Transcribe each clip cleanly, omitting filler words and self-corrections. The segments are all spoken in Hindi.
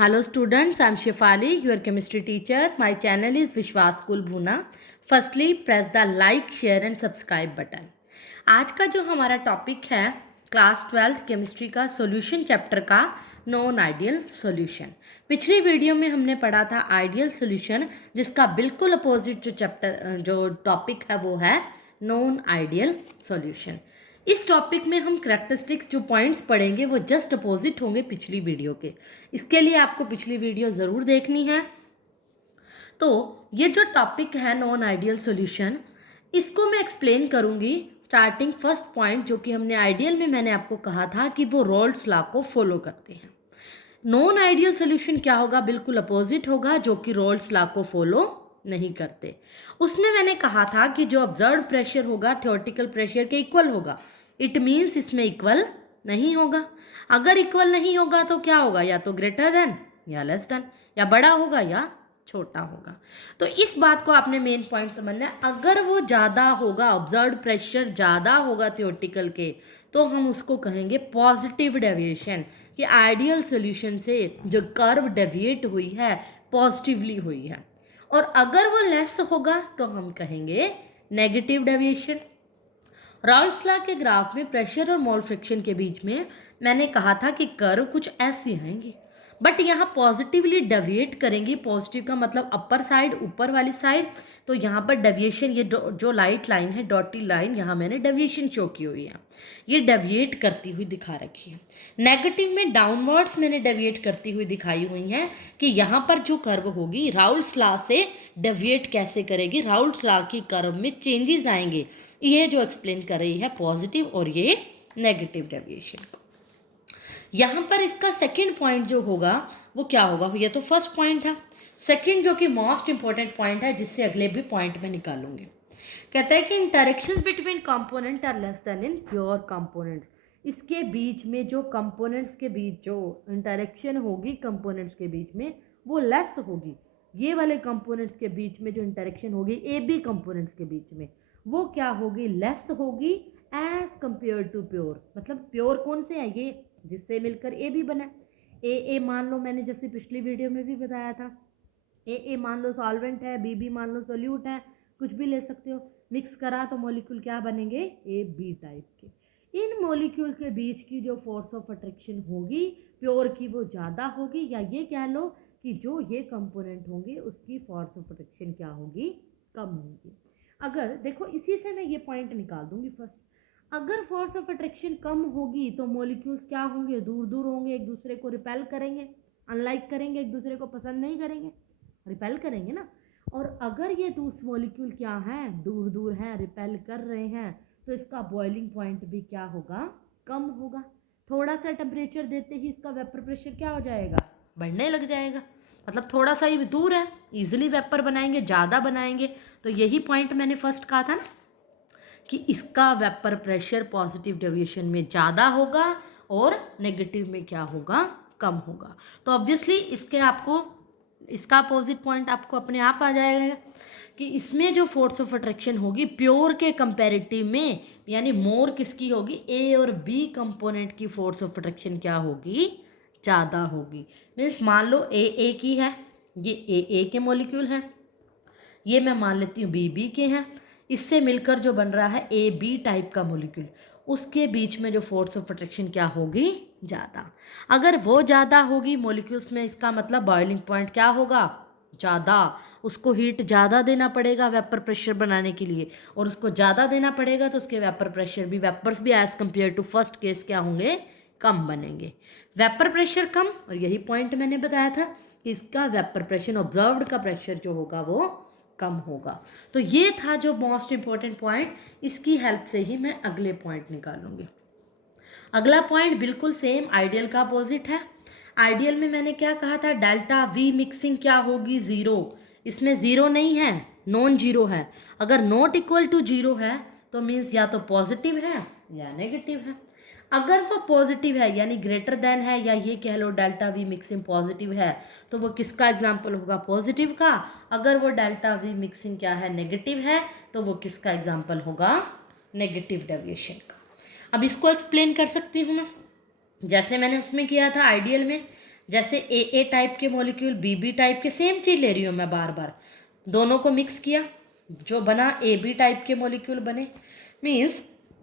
Hello students, I am Shefali, your chemistry teacher. My channel is Vishwas School Bhuna. Firstly, press the like, share and subscribe button. आज का जो हमारा टॉपिक है क्लास 12 केमिस्ट्री का सॉल्यूशन चैप्टर का नॉन आइडियल सॉल्यूशन। पिछली वीडियो में हमने पढ़ा था आइडियल सॉल्यूशन, जिसका बिल्कुल अपोजिट जो टॉपिक है वो है नॉन आइडियल सॉल्यूशन। इस टॉपिक में हम करैक्टरिस्टिक्स जो पॉइंट्स पढ़ेंगे वो जस्ट अपोजिट होंगे पिछली वीडियो के। इसके लिए आपको पिछली वीडियो ज़रूर देखनी है। तो ये जो टॉपिक है नॉन आइडियल सॉल्यूशन, इसको मैं एक्सप्लेन करूँगी स्टार्टिंग फर्स्ट पॉइंट, जो कि हमने आइडियल में मैंने आपको कहा था कि वो रॉल्ड्स लॉ को फॉलो करते हैं। नॉन आइडियल सॉल्यूशन क्या होगा? बिल्कुल अपोजिट होगा, जो कि रॉल्ड्स लॉ को फॉलो नहीं करते। उसमें मैंने कहा था कि जो ऑब्जर्व्ड प्रेशर होगा थ्योरेटिकल प्रेशर के इक्वल होगा। इट मीन्स इसमें इक्वल नहीं होगा। अगर इक्वल नहीं होगा तो क्या होगा? या तो ग्रेटर देन या लेस देन, या बड़ा होगा या छोटा होगा। तो इस बात को आपने मेन पॉइंट समझना है। अगर वो ज़्यादा होगा, ऑब्जर्व्ड प्रेशर ज़्यादा होगा थ्योरेटिकल के, तो हम उसको कहेंगे पॉजिटिव डेविएशन, कि आइडियल सॉल्यूशन से जो कर्व डेविएट हुई है पॉजिटिवली हुई है। और अगर वो लेस होगा तो हम कहेंगे नेगेटिव डेविएशन। राउल्ट्स लॉ के ग्राफ में प्रेशर और मोल फ्रिक्शन के बीच में मैंने कहा था कि कर्व कुछ ऐसे आएंगे, बट यहाँ पॉजिटिवली डेविएट करेंगे। पॉजिटिव का मतलब अपर साइड, ऊपर वाली साइड। तो यहाँ पर डेविएशन, ये जो लाइट लाइन है, डॉटी लाइन, यहाँ मैंने डेविएशन शो की हुई है, ये डेविएट करती हुई दिखा रखी है। नेगेटिव में डाउनवर्ड्स मैंने डेविएट करती हुई दिखाई हुई है, कि यहाँ पर जो कर्व होगी राउल्ट्स लॉ से डेविएट कैसे करेगी, राउल्ट्स लॉ की कर्व में चेंजेस आएंगे। ये जो एक्सप्लेन कर रही है पॉजिटिव और ये नेगेटिव डेविएशन को। यहाँ पर इसका सेकंड पॉइंट जो होगा वो क्या होगा? ये तो फर्स्ट पॉइंट है। सेकंड जो कि मोस्ट इंपॉर्टेंट पॉइंट है, जिससे अगले भी पॉइंट में निकालूंगी, कहता है कि interactions between component are less than in pure components. इसके बीच में जो कंपोनेंट्स के बीच जो इंटरेक्शन होगी कंपोनेंट्स के बीच में, वो लेस होगी। ये वाले कंपोनेंट्स के बीच में जो इंटरेक्शन होगी ए बी कंपोनेंट्स के बीच में, वो क्या होगी? लेस होगी एज कंपेयर टू प्योर। मतलब प्योर कौन से है? ये जिससे मिलकर ए भी बना। ए मान लो, मैंने जैसे पिछली वीडियो में भी बताया था, ए मान लो सॉल्वेंट है, बी मान लो सोल्यूट है, कुछ भी ले सकते हो। मिक्स करा तो मॉलिक्यूल क्या बनेंगे? ए बी टाइप के। इन मॉलिक्यूल के बीच की जो फोर्स ऑफ अट्रैक्शन होगी प्योर की, वो ज़्यादा होगी, या ये कह लो कि जो ये कंपोनेंट होंगे उसकी फोर्स ऑफ अट्रैक्शन क्या होगी? कम होगी। अगर देखो, इसी से मैं ये पॉइंट निकाल दूंगी फर्स्ट। अगर फोर्स ऑफ अट्रैक्शन कम होगी तो मॉलिक्यूल्स क्या होंगे? दूर दूर होंगे, एक दूसरे को रिपेल करेंगे, अनलाइक करेंगे, एक दूसरे को पसंद नहीं करेंगे, रिपेल करेंगे ना। और अगर ये दूसरे मॉलिक्यूल क्या है? दूर दूर हैं, रिपेल कर रहे हैं, तो इसका बॉइलिंग पॉइंट भी क्या होगा? कम होगा। थोड़ा सा टेम्परेचर देते ही इसका वेपर प्रेशर क्या हो जाएगा? बढ़ने लग जाएगा। मतलब थोड़ा सा ही दूर है, इजीली वेपर बनाएंगे, ज़्यादा बनाएंगे। तो यही पॉइंट मैंने फर्स्ट कहा था ना, कि इसका वेपर प्रेशर पॉजिटिव डेविएशन में ज़्यादा होगा और नेगेटिव में क्या होगा? कम होगा। तो ऑब्वियसली इसका अपोजिट पॉइंट आपको अपने आप आ जाएगा, कि इसमें जो फोर्स ऑफ अट्रैक्शन होगी प्योर के कंपैरेटिव में, यानी मोर किसकी होगी? ए और बी कंपोनेंट की फोर्स ऑफ अट्रैक्शन क्या होगी? ज़्यादा होगी। मीन्स मान लो ए की है, ये ए के मॉलिक्यूल हैं, ये मैं मान लेती हूँ बी के हैं। इससे मिलकर जो बन रहा है ए बी टाइप का मॉलिक्यूल, उसके बीच में जो फोर्स ऑफ अट्रैक्शन क्या होगी? ज़्यादा। अगर वो ज़्यादा होगी मॉलिक्यूल्स में, इसका मतलब बॉइलिंग पॉइंट क्या होगा? ज़्यादा। उसको हीट ज़्यादा देना पड़ेगा वेपर प्रेशर बनाने के लिए, और उसको ज़्यादा देना पड़ेगा तो उसके वेपर प्रेशर भी, वेपर्स भी as compare to first case क्या होंगे? कम बनेंगे। वेपर प्रेशर कम, और यही पॉइंट मैंने बताया था कि इसका वेपर प्रेशर, ऑब्जर्व्ड का प्रेशर जो होगा वो कम होगा। तो ये था जो मोस्ट इंपॉर्टेंट पॉइंट। इसकी हेल्प से ही मैं अगले पॉइंट निकालूंगी। अगला पॉइंट बिल्कुल सेम आइडियल का अपोजिट है। आइडियल में मैंने क्या कहा था? डेल्टा वी मिक्सिंग क्या होगी? ज़ीरो। इसमें ज़ीरो नहीं है, नॉन जीरो है। अगर नॉट इक्वल टू जीरो है तो मीन्स या तो पॉजिटिव है या नेगेटिव है। अगर वो पॉजिटिव है यानी ग्रेटर देन है, या ये कह लो डेल्टा वी मिक्सिंग पॉजिटिव है, तो वो किसका एग्जाम्पल होगा? पॉजिटिव का। अगर वो डेल्टा वी मिक्सिंग क्या है? नेगेटिव है, तो वो किसका एग्जाम्पल होगा? नेगेटिव डेविएशन का। अब इसको एक्सप्लेन कर सकती हूँ मैं, जैसे मैंने उसमें किया था आइडियल में। जैसे ए टाइप के मॉलिक्यूल बी टाइप के, सेम चीज़ ले रही हूँ मैं बार बार, दोनों को मिक्स किया, जो बना ए बी टाइप के मॉलिक्यूल बने। मीन्स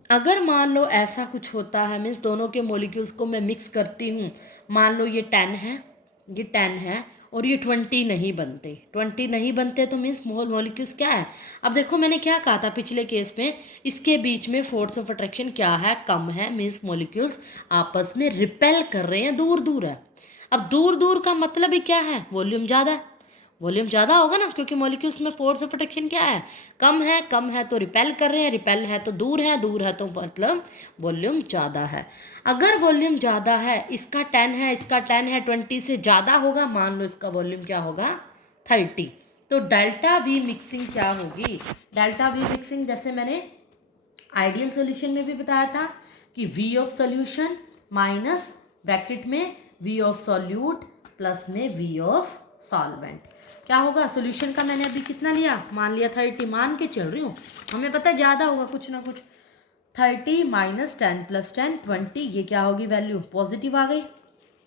अगर मान लो ऐसा कुछ होता है, मीन्स दोनों के मॉलिक्यूल्स को मैं मिक्स करती हूँ, मान लो ये 10 है, ये 10 है और ये 20 नहीं बनते, 20 नहीं बनते तो मीन्स मॉलिक्यूल्स क्या है। अब देखो मैंने क्या कहा था पिछले केस में, इसके बीच में फोर्स ऑफ अट्रैक्शन क्या है, कम है, मीन्स मॉलिक्यूल्स आपस में रिपेल कर रहे हैं, दूर दूर है। अब दूर दूर का मतलब ही क्या है, वॉल्यूम ज़्यादा है, वॉल्यूम ज़्यादा होगा ना, क्योंकि मॉलिक्यूल्स में फोर्स ऑफ अट्रैक्शन क्या है, कम है, कम है तो रिपेल कर रहे हैं, रिपेल है तो दूर है, दूर है तो मतलब वॉल्यूम ज़्यादा है। अगर वॉल्यूम ज़्यादा है, इसका 10 है, इसका 10 है, 20 से ज़्यादा होगा, मान लो इसका वॉल्यूम क्या होगा 30, तो डेल्टा वी मिक्सिंग क्या होगी, डेल्टा वी मिक्सिंग जैसे मैंने आइडियल सॉल्यूशन में भी बताया था कि V of solution minus bracket में वी ऑफ सॉल्यूट प्लस में वी ऑफ सॉल्वेंट, क्या होगा सॉल्यूशन का मैंने अभी कितना लिया, मान लिया 30, मान के चल रही हूँ, हमें पता है ज़्यादा होगा कुछ ना कुछ, 30 माइनस 10 प्लस 10 20, ये क्या होगी वैल्यू, पॉजिटिव आ गई,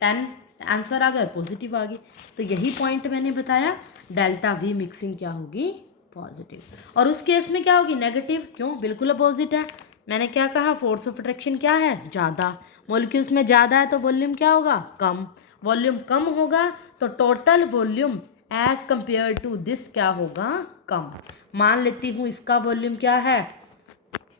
10 आंसर आ गया, पॉजिटिव आ गई। तो यही पॉइंट मैंने बताया, डेल्टा वी मिक्सिंग क्या होगी, पॉजिटिव। और उस केस में क्या होगी, नेगेटिव, क्यों, बिल्कुल अपोजिट है। मैंने क्या कहा, फोर्स ऑफ अट्रैक्शन क्या है, ज़्यादा, मॉलिक्यूल्स में ज़्यादा है तो वॉल्यूम क्या होगा, कम, वॉल्यूम कम होगा तो total volume as compare to this क्या होगा, कम। मान लेती हूँ इसका वॉल्यूम क्या है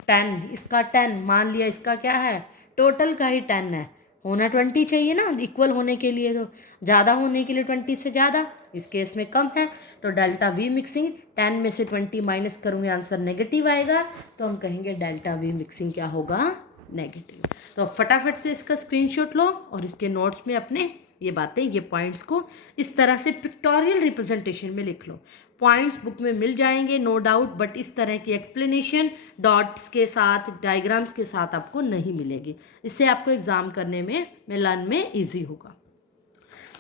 10, इसका 10, मान लिया इसका क्या है, टोटल का ही 10 है, होना 20 चाहिए ना इक्वल होने के लिए, तो ज़्यादा होने के लिए 20 से ज़्यादा, इस केस में कम है, तो डेल्टा वी मिक्सिंग 10 में से 20 माइनस करूँगी आंसर नेगेटिव आएगा, तो हम कहेंगे डेल्टा वी मिक्सिंग क्या होगा, नेगेटिव। तो फटाफट से इसका स्क्रीनशॉट लो और इसके नोट्स में अपने ये बातें, ये पॉइंट्स को इस तरह से पिक्टोरियल रिप्रेजेंटेशन में लिख लो। पॉइंट्स बुक में मिल जाएंगे नो डाउट, बट इस तरह की एक्सप्लेनेशन डॉट्स के साथ, डायग्राम्स के साथ आपको नहीं मिलेगी, इससे आपको एग्जाम करने में मिलान में ईजी होगा।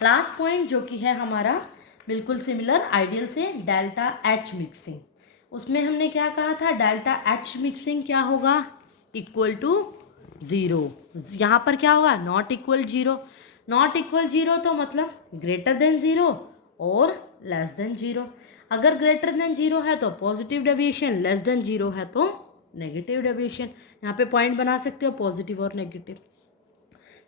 लास्ट पॉइंट जो कि है हमारा बिल्कुल सिमिलर आइडियल से, डेल्टा एच मिक्सिंग, उसमें हमने क्या कहा था, डेल्टा एच मिक्सिंग क्या होगा, इक्वल टू ज़ीरो, यहाँ पर क्या होगा, not equal zero, not equal zero तो मतलब ग्रेटर देन ज़ीरो और लेस देन जीरो, अगर ग्रेटर देन जीरो है तो positive deviation, less than zero है तो नेगेटिव डेविएशन, यहाँ पे पॉइंट बना सकते हो पॉजिटिव और नेगेटिव।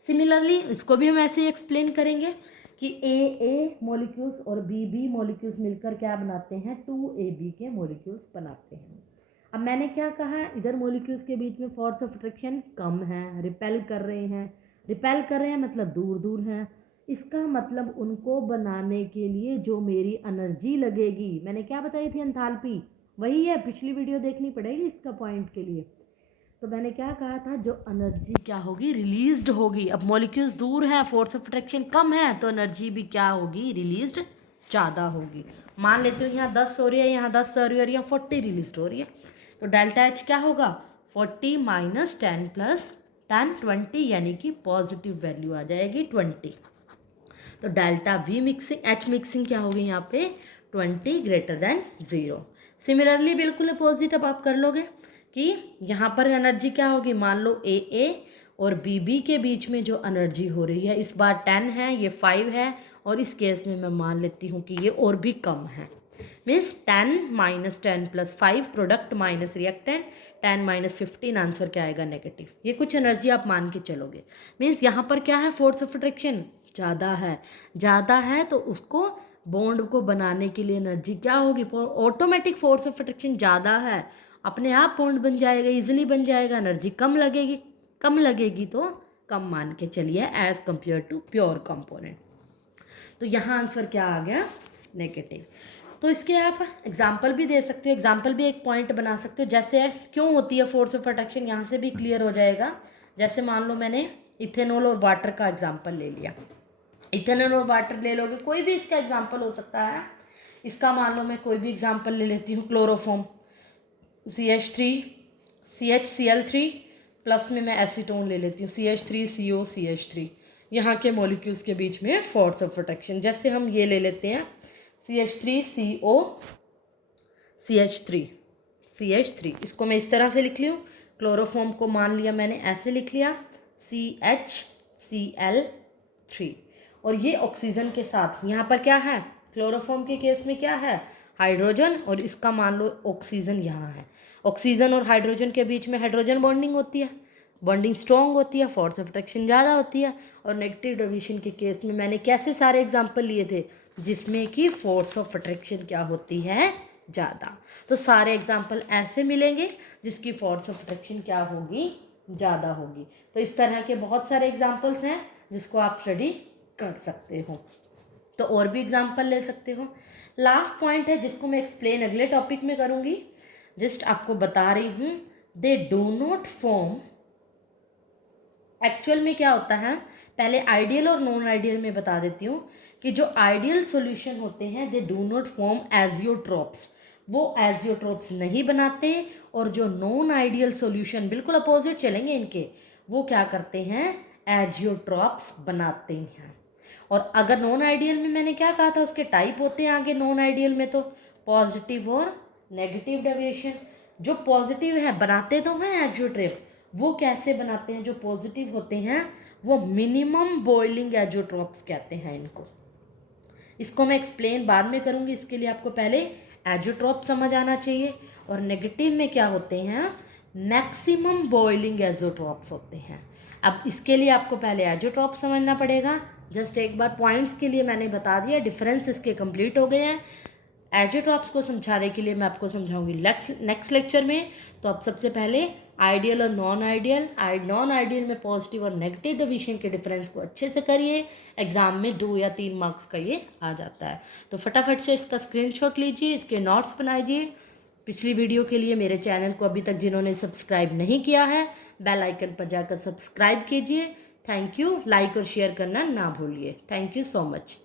सिमिलरली इसको भी हम ऐसे ही एक्सप्लेन करेंगे कि ए मॉलिक्यूल्स और बी मॉलिक्यूल्स मिलकर क्या बनाते हैं, 2AB के मॉलिक्यूल्स बनाते हैं। अब मैंने क्या कहा, इधर मॉलिक्यूल्स के बीच में फोर्स ऑफ अट्रैक्शन कम है, रिपेल कर रहे हैं, रिपेल कर रहे हैं मतलब दूर दूर हैं, इसका मतलब उनको बनाने के लिए जो मेरी एनर्जी लगेगी, मैंने क्या बताई थी एंथैल्पी, वही है, पिछली वीडियो देखनी पड़ेगी इसका पॉइंट के लिए। तो मैंने क्या कहा था, जो एनर्जी क्या होगी, रिलीज्ड होगी। अब मॉलिक्यूल्स दूर हैं, फोर्स ऑफ अट्रैक्शन कम है, तो एनर्जी भी क्या होगी, रिलीज्ड ज़्यादा होगी। मान लेते हो यहाँ 10 हो रही है, यहाँ 10 हो रही है और यहाँ 40 रिलीज हो रही है, तो डेल्टा एच क्या होगा, 40 माइनस 10 प्लस 10 20, यानी कि पॉजिटिव वैल्यू आ जाएगी 20। तो delta we mixing H mixing क्या होगी यहाँ पे, 20 ग्रेटर देन ज़ीरो। सिमिलरली बिल्कुल अपोजिट अब आप कर लोगे कि यहाँ पर एनर्जी क्या होगी, मान लो ए और बी के बीच में जो एनर्जी हो रही है, इस बार 10 है, ये 5 है, और इस केस में मैं मान लेती हूँ कि ये और भी कम है, means 10 minus 10 plus 5 product minus reactant, 10 minus 15 answer क्या आएगा, नेगेटिव। ये कुछ एनर्जी आप मान के चलोगे, मीन्स यहाँ पर क्या है, फोर्स ऑफ अट्रैक्शन ज़्यादा है, ज़्यादा है तो उसको बॉन्ड को बनाने के लिए एनर्जी क्या होगी, ऑटोमेटिक फोर्स ऑफ अट्रैक्शन ज़्यादा है, अपने आप बॉन्ड बन जाएगा, इजीली बन जाएगा, एनर्जी कम लगेगी, कम लगेगी तो कम मान के चलिए as compare to pure component. तो यहाँ आंसर क्या आ गया, नेगेटिव। तो इसके आप एग्जाम्पल भी दे सकते हो, एग्जाम्पल भी एक पॉइंट बना सकते हो, जैसे क्यों होती है फोर्स ऑफ अट्रैक्शन, यहाँ से भी क्लियर हो जाएगा। जैसे मान लो मैंने इथेनॉल और वाटर का एग्जाम्पल ले लिया, इथेनॉल और वाटर ले लोगे, कोई भी इसका एग्जाम्पल हो सकता है, इसका मान लो मैं कोई भी एग्जाम्पल ले लेती हूँ, क्लोरोफॉर्म CH3 CHCl3 प्लस में मैं एसीटोन ले लेती हूँ CH3CO CH3, यहाँ के मॉलिक्यूल्स के बीच में फोर्स ऑफ अट्रैक्शन, जैसे हम ये ले लेते हैं CH3CO CH3, इसको मैं इस तरह से लिख लूँ, क्लोरोफॉर्म को मान लिया मैंने ऐसे लिख लिया CHCl3, और ये ऑक्सीजन के साथ, यहाँ पर क्या है, क्लोरोफॉर्म के केस में क्या है, हाइड्रोजन, और इसका मान लो ऑक्सीजन यहाँ है। ऑक्सीजन और हाइड्रोजन के बीच में हाइड्रोजन बॉन्डिंग होती है, बॉन्डिंग स्ट्रॉन्ग होती है, फोर्स ऑफ अट्रैक्शन ज़्यादा होती है। और नेगेटिव डेविएशन के केस में मैंने कैसे सारे एग्जाम्पल लिए थे जिसमें कि फोर्स ऑफ अट्रैक्शन क्या होती है, ज़्यादा। तो सारे एग्जाम्पल ऐसे मिलेंगे जिसकी फोर्स ऑफ अट्रैक्शन क्या होगी, ज़्यादा होगी। तो इस तरह के बहुत सारे एग्जाम्पल्स हैं जिसको आप स्टडी कर सकते हो। तो और भी एग्जाम्पल ले सकते हो। लास्ट पॉइंट है जिसको मैं एक्सप्लेन अगले टॉपिक में करूँगी, जस्ट आपको बता रही हूँ। They do not form, actual में क्या होता है, पहले आइडियल और नॉन आइडियल में बता देती हूँ कि जो आइडियल सॉल्यूशन होते हैं they do not form azeotropes, वो एजियोट्रोप्स नहीं बनाते। और जो नॉन आइडियल सॉल्यूशन, बिल्कुल अपोजिट चलेंगे इनके, वो क्या करते हैं, एजियोट्रोप्स बनाते हैं। और अगर नॉन आइडियल में मैंने क्या कहा था, उसके टाइप होते हैं आगे नॉन आइडियल में, तो पॉजिटिव और नेगेटिव डेविएशन। जो पॉजिटिव है बनाते तो हैं एजियोट्रोप, वो कैसे बनाते हैं, जो पॉजिटिव होते हैं वो मिनिमम बॉइलिंग एजियोट्रोप्स कहते हैं इनको। इसको मैं एक्सप्लेन बाद में करूँगी, इसके लिए आपको पहले एजियोट्रोप समझ आना चाहिए। और नेगेटिव में क्या होते हैं, मैक्सिमम बॉइलिंग एजियोट्रोप्स होते हैं। अब इसके लिए आपको पहले एजियोट्रोप समझना पड़ेगा। जस्ट एक बार पॉइंट्स के लिए मैंने बता दिया, डिफरेंस इसके कंप्लीट हो गए हैं। एजियोट्रोप्स को समझाने के लिए मैं आपको समझाऊंगी नेक्स्ट लेक्चर में। तो अब सबसे पहले आइडियल और नॉन आइडियल में पॉजिटिव और नेगेटिव डेविएशन के डिफरेंस को अच्छे से करिए। एग्जाम में 2 या 3 मार्क्स का ये आ जाता है। तो फटाफट से इसका स्क्रीनशॉट लीजिए, इसके नोट्स बनाइए। पिछली वीडियो के लिए मेरे चैनल को अभी तक जिन्होंने सब्सक्राइब नहीं किया है, बेल आइकन पर जाकर सब्सक्राइब कीजिए। Thank you. लाइक और शेयर करना ना भूलिए। Thank you so much.